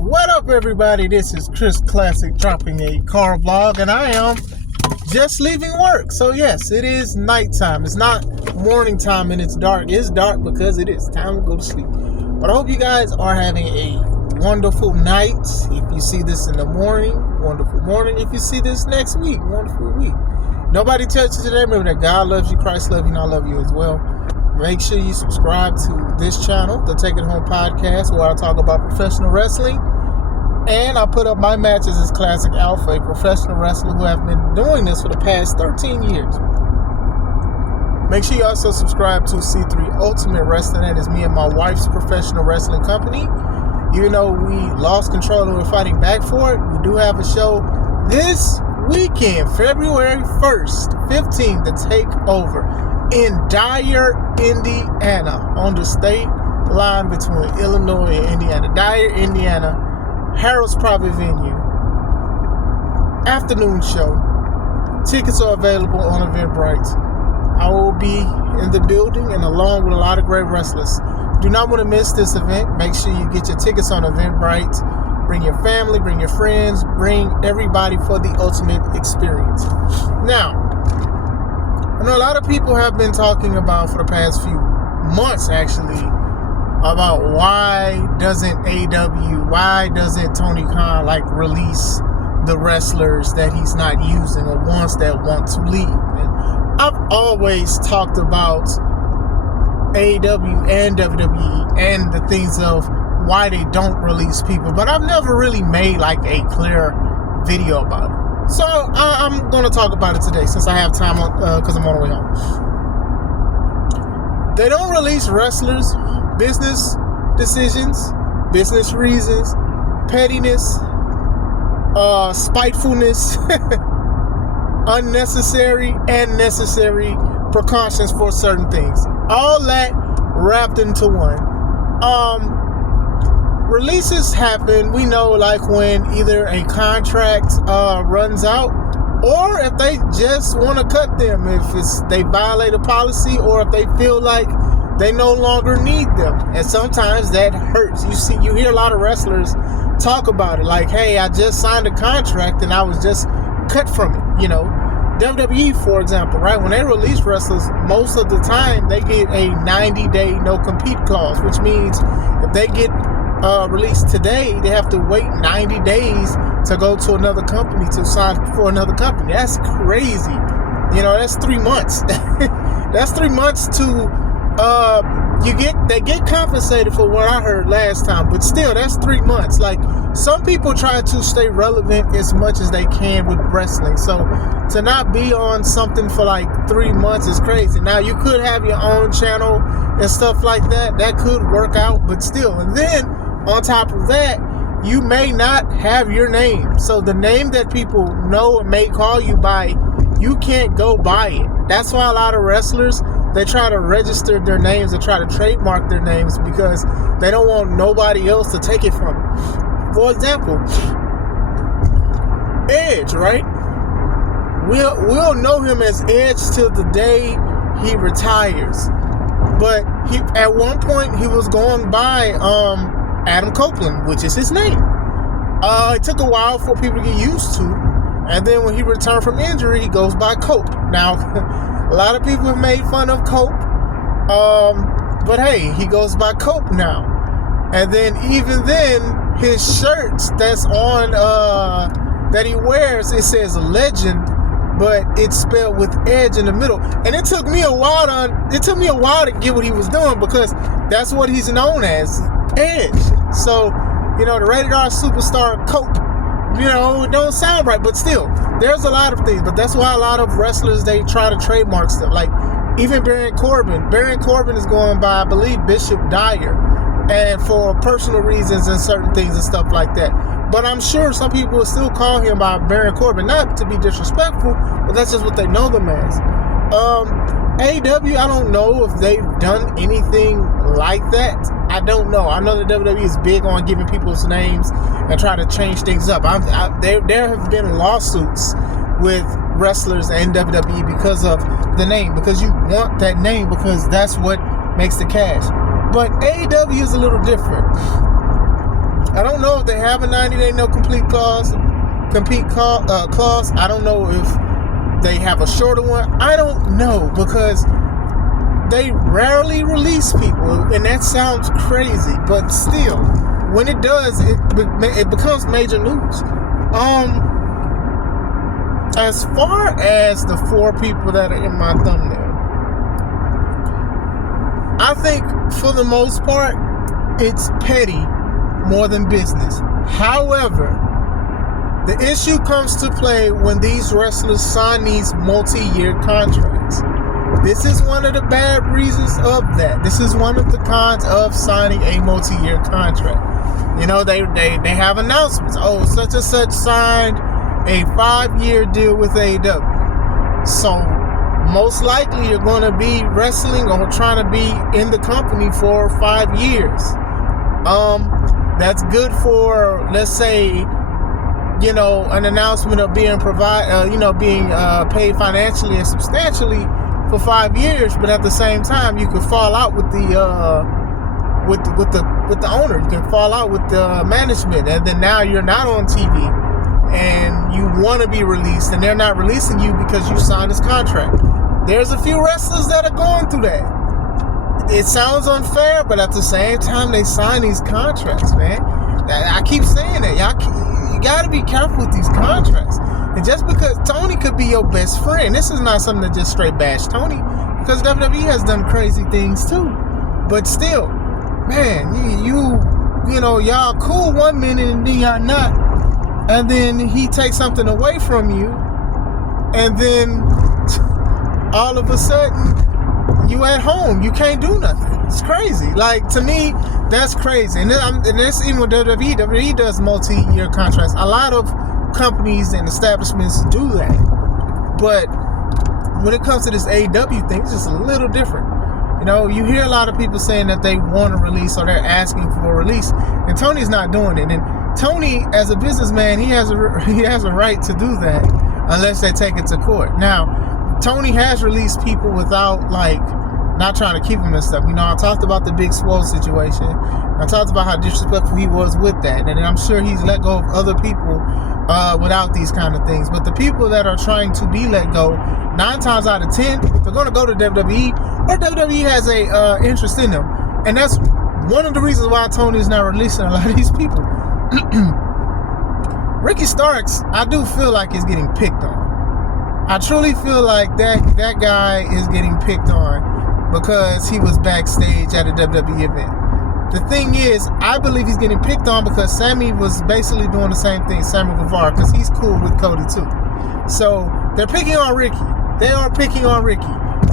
What up, everybody? This is Chris Classic dropping a car vlog, and I am just leaving work. So yes, it is nighttime. It's not morning time and it's dark. It's dark because it is time to go to sleep. But I hope you guys are having a wonderful night. If you see this in the morning, wonderful morning. If you see this next week, wonderful week. Nobody tells you today, remember that God loves you, Christ loves you, and I love you as well. Make sure you subscribe to this channel, the Take It Home Podcast, where I talk about professional wrestling. And I put up my matches as Classic Alpha, a professional wrestler who have been doing this for the past 13 years. Make sure you also subscribe to C3 Ultimate Wrestling. That is me and my wife's professional wrestling company. Even though we lost control and we're fighting back for it, we do have a show this weekend, February 1st, 15th, to take over in Dyer, Indiana, on the state line between Illinois and Indiana. Dyer, Indiana, Harold's private venue, afternoon show. Tickets are available on Eventbrite. I will be in the building and along with a lot of great wrestlers. Do not want to miss this event. Make sure you get your tickets on Eventbrite. Bring your family, bring your friends, bring everybody for the ultimate experience. Now, I know a lot of people have been talking about for the past few months, actually, about why doesn't AEW, why doesn't Tony Khan release the wrestlers that he's not using or ones that want to leave. And I've always talked about AEW and WWE and the things of why they don't release people, but I've never really made a clear video about it. So I'm going to talk about it today since I have time because I'm on the way home. They don't release wrestlers, business decisions, business reasons, pettiness, spitefulness, unnecessary and necessary precautions for certain things. All that wrapped into one. Releases happen, we know, when either a contract runs out, or if they just want to cut them, if they violate a policy, or if they feel like they no longer need them. And sometimes that hurts. You hear a lot of wrestlers talk about it, hey, I just signed a contract and I was just cut from it. WWE, for example, right? When they release wrestlers, most of the time they get a 90-day no-compete clause, which means if they get released today, they have to wait 90 days to go to another company to sign for another company. That's crazy. That's 3 months. That's 3 months to they get compensated for what I heard last time, but still, that's 3 months. Some people try to stay relevant as much as they can with wrestling, so to not be on something for 3 months is crazy. Now, you could have your own channel and stuff like that. That could work out, but still. And then on top of that, you may not have your name, so the name that people know and may call you by, you can't go by it. That's why a lot of wrestlers, they try to register their names and try to trademark their names because they don't want nobody else to take it from them. For example, Edge, right? We'll know him as Edge till the day he retires. But at one point he was going by Adam Copeland, which is his name. It took a while for people to get used to. And then when he returned from injury, he goes by Cope. Now, a lot of people have made fun of Cope. But hey, he goes by Cope now. And then even then, his shirts that's on, that he wears, it says Legend, but it's spelled with Edge in the middle. And it took me a while to get what he was doing because that's what he's known as, Edge. So, the rated R superstar Cope, it don't sound right, but still, there's a lot of things. But that's why a lot of wrestlers, they try to trademark stuff. Even Baron Corbin is going by, I believe, Bishop Dyer, and for personal reasons and certain things and stuff like that. But I'm sure some people will still call him by Baron Corbin, not to be disrespectful, but that's just what they know them as. AEW, I don't know if they've done anything like that. I don't know. I know that WWE is big on giving people's names and trying to change things up. There have been lawsuits with wrestlers and WWE because of the name, because you want that name because that's what makes the cash. But AEW is a little different. I don't know if they have a 90-day no compete clause. I don't know if they have a shorter one. I don't know, because they rarely release people, and that sounds crazy, but still, when it does, it becomes major news. As far as the 4 people that are in my thumbnail, I think for the most part, it's petty more than business. However, the issue comes to play when these wrestlers sign these multi-year contracts. This is one of the bad reasons of that. This is one of the cons of signing a multi-year contract. You know, they have announcements. Oh, such and such signed a 5-year deal with AEW. So most likely you're going to be wrestling or trying to be in the company for 5 years. That's good for, let's say, you know, an announcement of being paid financially and substantially for 5 years, but at the same time, you could fall out with the owner. You can fall out with the management, and then now you're not on TV, and you want to be released, and they're not releasing you because you signed this contract. There's a few wrestlers that are going through that. It sounds unfair, but at the same time, they sign these contracts, man. I keep saying that. You got to be careful with these contracts. And just because Tony could be your best friend, this is not something to just straight bash Tony, because WWE has done crazy things too. But still, man, you know, y'all cool one minute and then y'all not. And then he takes something away from you, and then all of a sudden you at home. You can't do nothing. It's crazy. Like, to me, that's crazy. And that's even with WWE. WWE does multi-year contracts. A lot of companies and establishments do that. But when it comes to this AEW thing, it's just a little different. You know, you hear a lot of people saying that they want a release or they're asking for a release, and Tony's not doing it. And Tony, as a businessman, he has a right to do that unless they take it to court. Now, Tony has released people without, like, not trying to keep him and stuff. You know, I talked about the Big Swole situation. I talked about how disrespectful he was with that. And I'm sure he's let go of other people without these kind of things. But the people that are trying to be let go, 9 times out of 10, they're going to go to WWE, or WWE has a interest in them. And that's one of the reasons why Tony is not releasing a lot of these people. Ricky Starks, I do feel like is getting picked on. I truly feel like that guy is getting picked on because he was backstage at a WWE event. The thing is, I believe he's getting picked on because Sammy was basically doing the same thing, Sammy Guevara, because he's cool with Cody too. So they're picking on Ricky. They are picking on Ricky.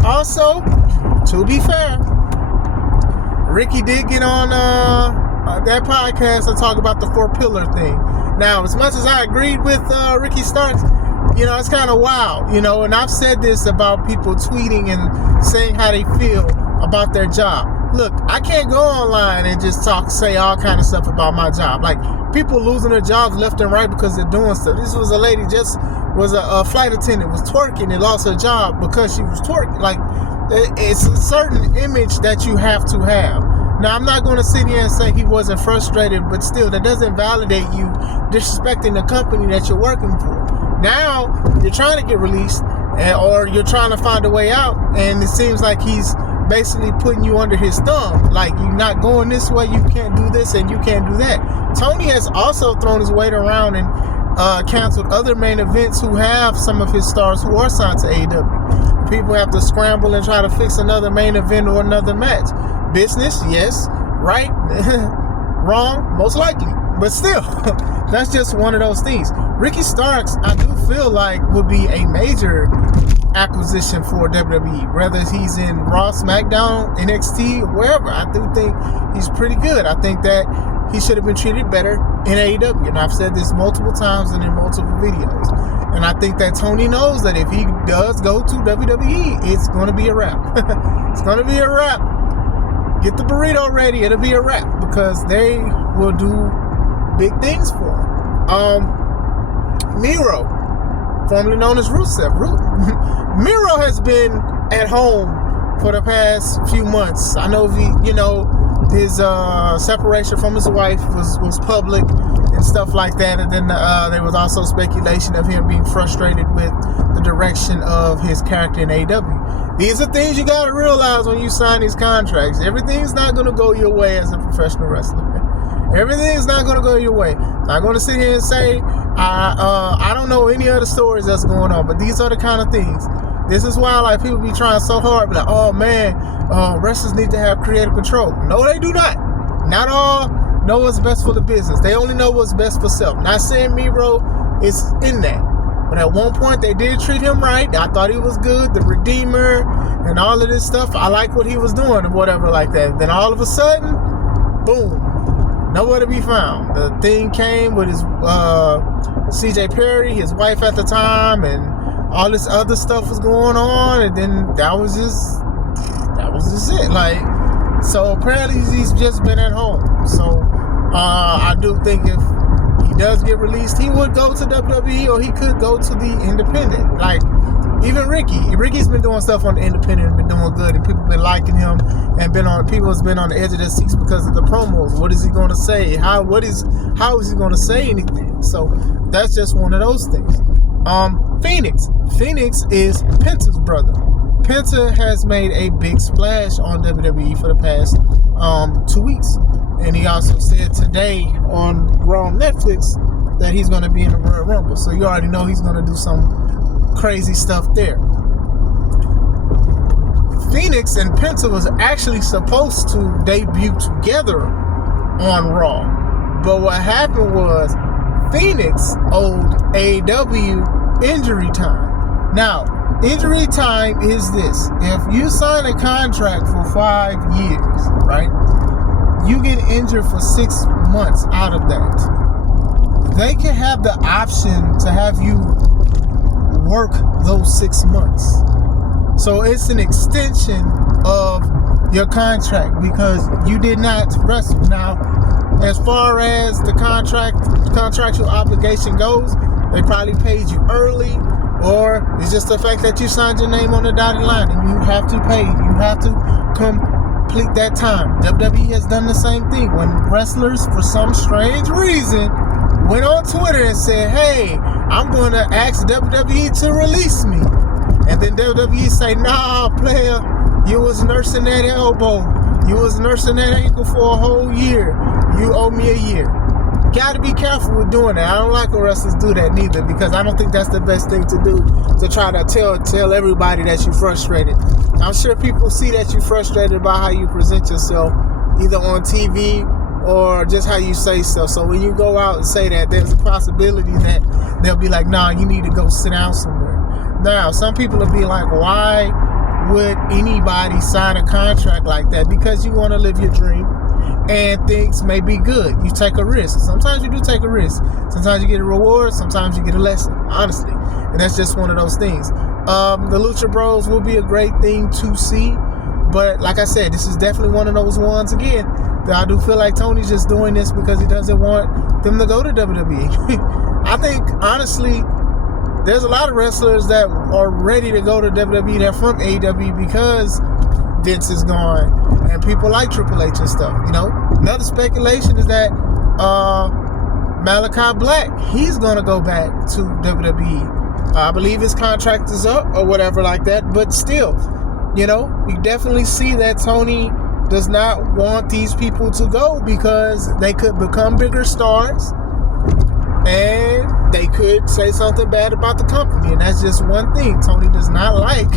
Also, to be fair, Ricky did get on that podcast and talk about the 4-pillar thing. Now, as much as I agreed with Ricky Starks, you know, it's kind of wild, you know, and I've said this about people tweeting and saying how they feel about their job. Look, I can't go online and just say all kind of stuff about my job. Like, people losing their jobs left and right because they're doing stuff. This was a lady was a flight attendant, was twerking and lost her job because she was twerking. Like, it's a certain image that you have to have. Now, I'm not going to sit here and say he wasn't frustrated, but still, that doesn't validate you disrespecting the company that you're working for. Now, you're trying to get released, or you're trying to find a way out, and it seems like he's basically putting you under his thumb. Like, you're not going this way, you can't do this, and you can't do that. Tony has also thrown his weight around and canceled other main events who have some of his stars who are signed to AEW. People have to scramble and try to fix another main event or another match. Business, yes. Right? Wrong? Most likely. But still, that's just one of those things. Ricky Starks, I do feel like, would be a major acquisition for WWE. Whether he's in Raw, SmackDown, NXT, or wherever, I do think he's pretty good. I think that he should have been treated better in AEW. And I've said this multiple times and in multiple videos. And I think that Tony knows that if he does go to WWE, it's going to be a wrap. It's going to be a wrap. Get the burrito ready. It'll be a wrap because they will do big things for him. Miro, formerly known as Rusev. Miro has been at home for the past few months. I know his separation from his wife was public and stuff like that. And then there was also speculation of him being frustrated with the direction of his character in AEW. These are things you got to realize when you sign these contracts. Everything's not going to go your way as a professional wrestler. Everything's not going to go your way. I'm not going to sit here and say I don't know any other stories that's going on, but these are the kind of things. This is why like people be trying so hard, be like, oh man, wrestlers need to have creative control. No, they do not. Not all know what's best for the business. They only know what's best for self. Not saying Miro is in that, but at one point they did treat him right. I thought he was good, the Redeemer, and all of this stuff. I like what he was doing or whatever like that. Then all of a sudden, boom. Nowhere to be found. The thing came with his CJ Perry, his wife at the time, and all this other stuff was going on, and then that was just it. Like, so apparently he's just been at home. So I do think if he does get released, he would go to WWE, or he could go to the independent. Like, even Ricky's been doing stuff on the independent and been doing good, and people been liking him, and people has been on the edge of their seats because of the promos. What is he going to say? How is he going to say anything? So that's just one of those things. Phoenix is Penta's brother. Penta has made a big splash on WWE for the past 2 weeks, and he also said today on Raw Netflix that he's going to be in the Royal Rumble. So you already know he's going to do some crazy stuff there. Phoenix and Penta was actually supposed to debut together on Raw, but what happened was Phoenix owed AEW injury time. Now, injury time is this: if you sign a contract for 5 years, right, you get injured for 6 months out of that. They can have the option to have you work those 6 months. So it's an extension of your contract because you did not wrestle. Now, as far as the contractual obligation goes, they probably paid you early, or it's just the fact that you signed your name on the dotted line and you have to pay. You have to complete that time. WWE has done the same thing. When wrestlers, for some strange reason, went on Twitter and said, hey, I'm going to ask WWE to release me. And then WWE say, nah, player, you was nursing that elbow. You was nursing that ankle for a whole year. You owe me a year. Got to be careful with doing that. I don't like when wrestlers do that neither, because I don't think that's the best thing to do, to try to tell everybody that you're frustrated. I'm sure people see that you're frustrated about how you present yourself, either on TV or just how you say stuff. So when you go out and say that, there's a possibility that they'll be like, nah, you need to go sit down somewhere. Now, some people will be like, why would anybody sign a contract like that? Because you want to live your dream and things may be good. You take a risk. Sometimes you do take a risk. Sometimes you get a reward. Sometimes you get a lesson, honestly. And that's just one of those things. The Lucha Bros will be a great thing to see. But like I said, this is definitely one of those ones, again, that I do feel like Tony's just doing this because he doesn't want them to go to WWE. I think, honestly, there's a lot of wrestlers that are ready to go to WWE that are from AEW because Vince is gone and people like Triple H and stuff, you know. Another speculation is that Malachi Black, he's going to go back to WWE. I believe his contract is up or whatever like that, but still, you know, you definitely see that Tony does not want these people to go because they could become bigger stars and they could say something bad about the company. And that's just one thing. Tony does not like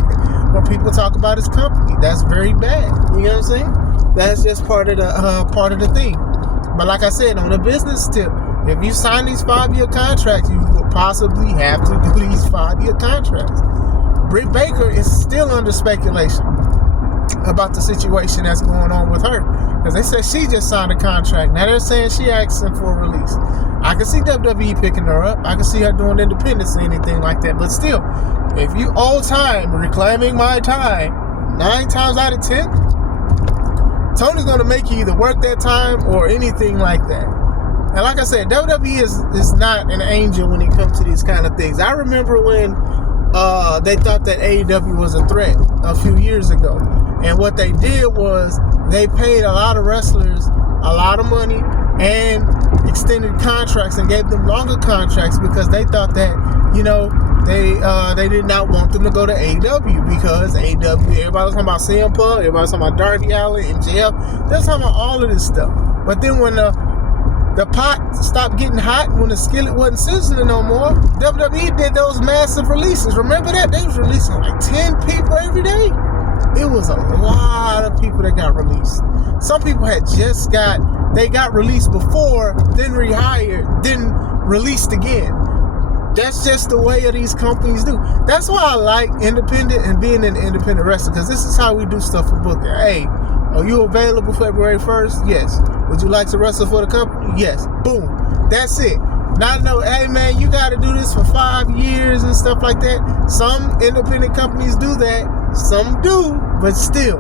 when people talk about his company. That's very bad. You know what I'm saying? That's just part of the thing. But like I said, on a business tip, if you sign these 5-year contracts, you will possibly have to do these 5-year contracts. Britt Baker is still under speculation about the situation that's going on with her, because they said she just signed a contract. Now they're saying she asking for a release. I can see WWE picking her up. I can see her doing independence or anything like that. But still, if you owe time, reclaiming my time, 9 times out of 10, Tony's going to make you either work that time or anything like that. And like I said, WWE is not an angel when it comes to these kind of things. I remember when they thought that AEW was a threat a few years ago. And what they did was they paid a lot of wrestlers a lot of money and extended contracts and gave them longer contracts because they thought that, they did not want them to go to AEW because AEW, everybody was talking about CM Punk, everybody was talking about Darby Allin, MJF. They're talking about all of this stuff. But then when the pot stopped getting hot, when the skillet wasn't sizzling no more, WWE did those massive releases. Remember that? They was releasing like 10 people every day. It was a lot of people that got released. Some people they got released before, then rehired, then released again. That's just the way of these companies do. That's why I like independent and being an independent wrestler, because this is how we do stuff for booking. Hey, are you available February 1st? Yes. Would you like to wrestle for the company? Yes. Boom. That's it. Not know, hey man, you got to do this for 5 years and stuff like that. Some independent companies do that. Some do, but still.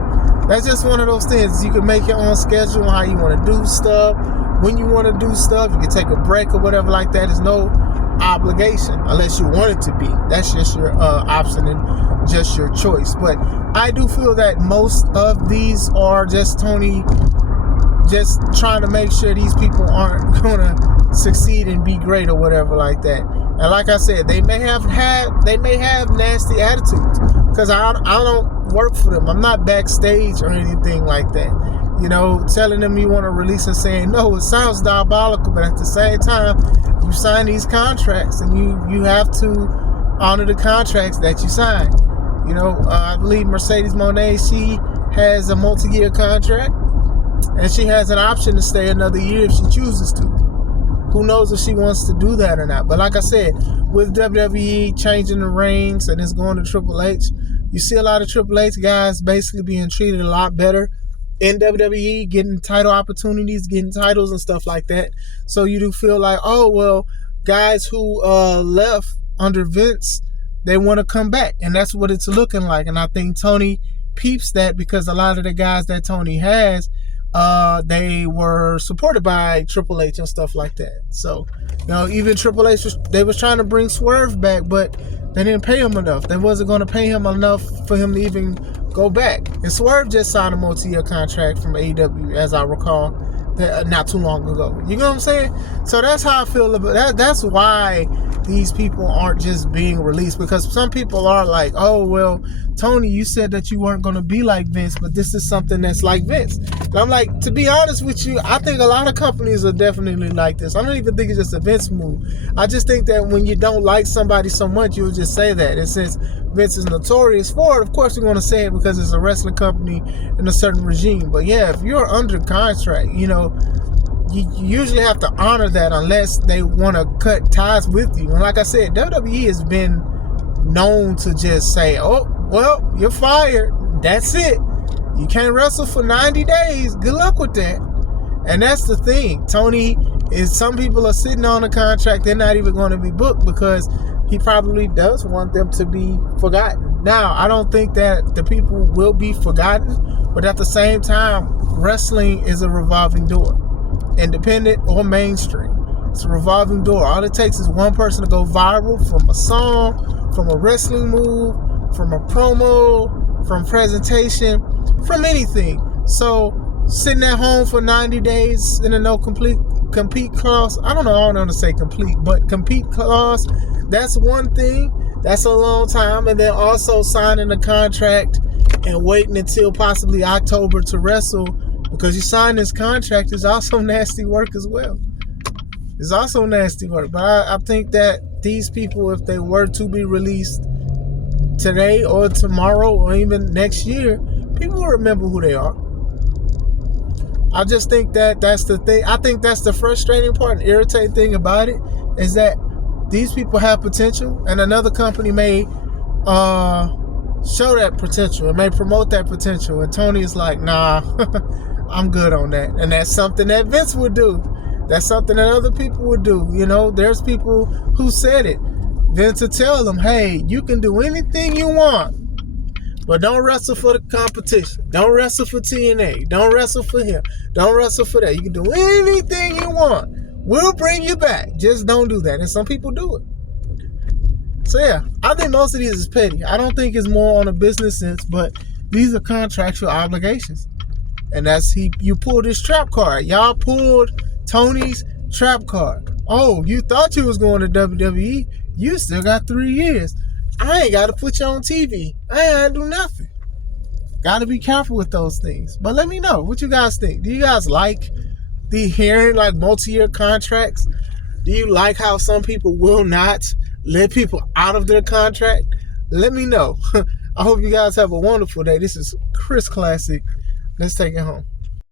That's just one of those things. You can make your own schedule on how you want to do stuff. When you want to do stuff, you can take a break or whatever like that. There's no obligation unless you want it to be. That's just your option and just your choice. But I do feel that most of these are just Tony just trying to make sure these people aren't gonna succeed and be great or whatever like that. And like I said, they may have nasty attitudes because I don't work for them. I'm not backstage or anything like that. Telling them you want to release and saying no, it sounds diabolical, but at the same time, you sign these contracts and you have to honor the contracts that you sign. I believe Mercedes Moné, she has a multi-year contract and she has an option to stay another year if she chooses to. Who knows if she wants to do that or not. But like I said, with WWE changing the reins and it's going to Triple H, you see a lot of Triple H guys basically being treated a lot better in WWE, getting title opportunities, getting titles and stuff like that. So you do feel like, oh, well, guys who left under Vince, they want to come back. And that's what it's looking like. And I think Tony peeps that because a lot of the guys that Tony has, they were supported by Triple H and stuff like that. So, even Triple H, they was trying to bring Swerve back, but they didn't pay him enough. They wasn't going to pay him enough for him to even go back. And Swerve just signed a multi-year contract from AEW, as I recall, not too long ago. You know what I'm saying? So that's how I feel about that. That's why these people aren't just being released, because some people are like, oh, well, Tony, you said that you weren't going to be like Vince, but this is something that's like Vince. And I'm like, to be honest with you, I think a lot of companies are definitely like this. I don't even think it's just a Vince move. I just think that when you don't like somebody so much, you'll just say that. And since Vince is notorious for it, of course you're going to say it because it's a wrestling company in a certain regime. But yeah, if you're under contract, you usually have to honor that unless they want to cut ties with you. And like I said, WWE has been known to just say, oh, well, you're fired. That's it. You can't wrestle for 90 days. Good luck with that. And that's the thing. Tony some people are sitting on a contract. They're not even going to be booked because he probably does want them to be forgotten. Now, I don't think that the people will be forgotten, but at the same time, wrestling is a revolving door. Independent or mainstream. It's a revolving door. All it takes is one person to go viral from a song, from a wrestling move, from a promo, from presentation, from anything. So sitting at home for 90 days in a no compete clause, I don't want to say complete, but compete clause, that's one thing. That's a long time. And then also signing a contract and waiting until possibly October to wrestle, because you sign this contract is also nasty work as well. It's also nasty work. But I think that these people, if they were to be released today or tomorrow or even next year, people will remember who they are. I just think that that's the thing. I think that's the frustrating part and irritating thing about it, is that these people have potential and another company may show that potential and may promote that potential. And Tony is like, nah, I'm good on that. And that's something that Vince would do. That's something that other people would do. There's people who said it. Vince would tell them, hey, you can do anything you want, but don't wrestle for the competition. Don't wrestle for TNA. Don't wrestle for him. Don't wrestle for that. You can do anything you want. We'll bring you back. Just don't do that. And some people do it. So yeah, I think most of these is petty. I don't think it's more on a business sense, but These are contractual obligations. And you pulled his trap card. Y'all pulled Tony's trap card. Oh, you thought you was going to WWE. You still got 3 years. I ain't got to put you on TV. I ain't got to do nothing. Got to be careful with those things. But let me know what you guys think. Do you guys like the hearing like multi-year contracts? Do you like how some people will not let people out of their contract? Let me know. I hope you guys have a wonderful day. This is Chris Classic. Let's take it home.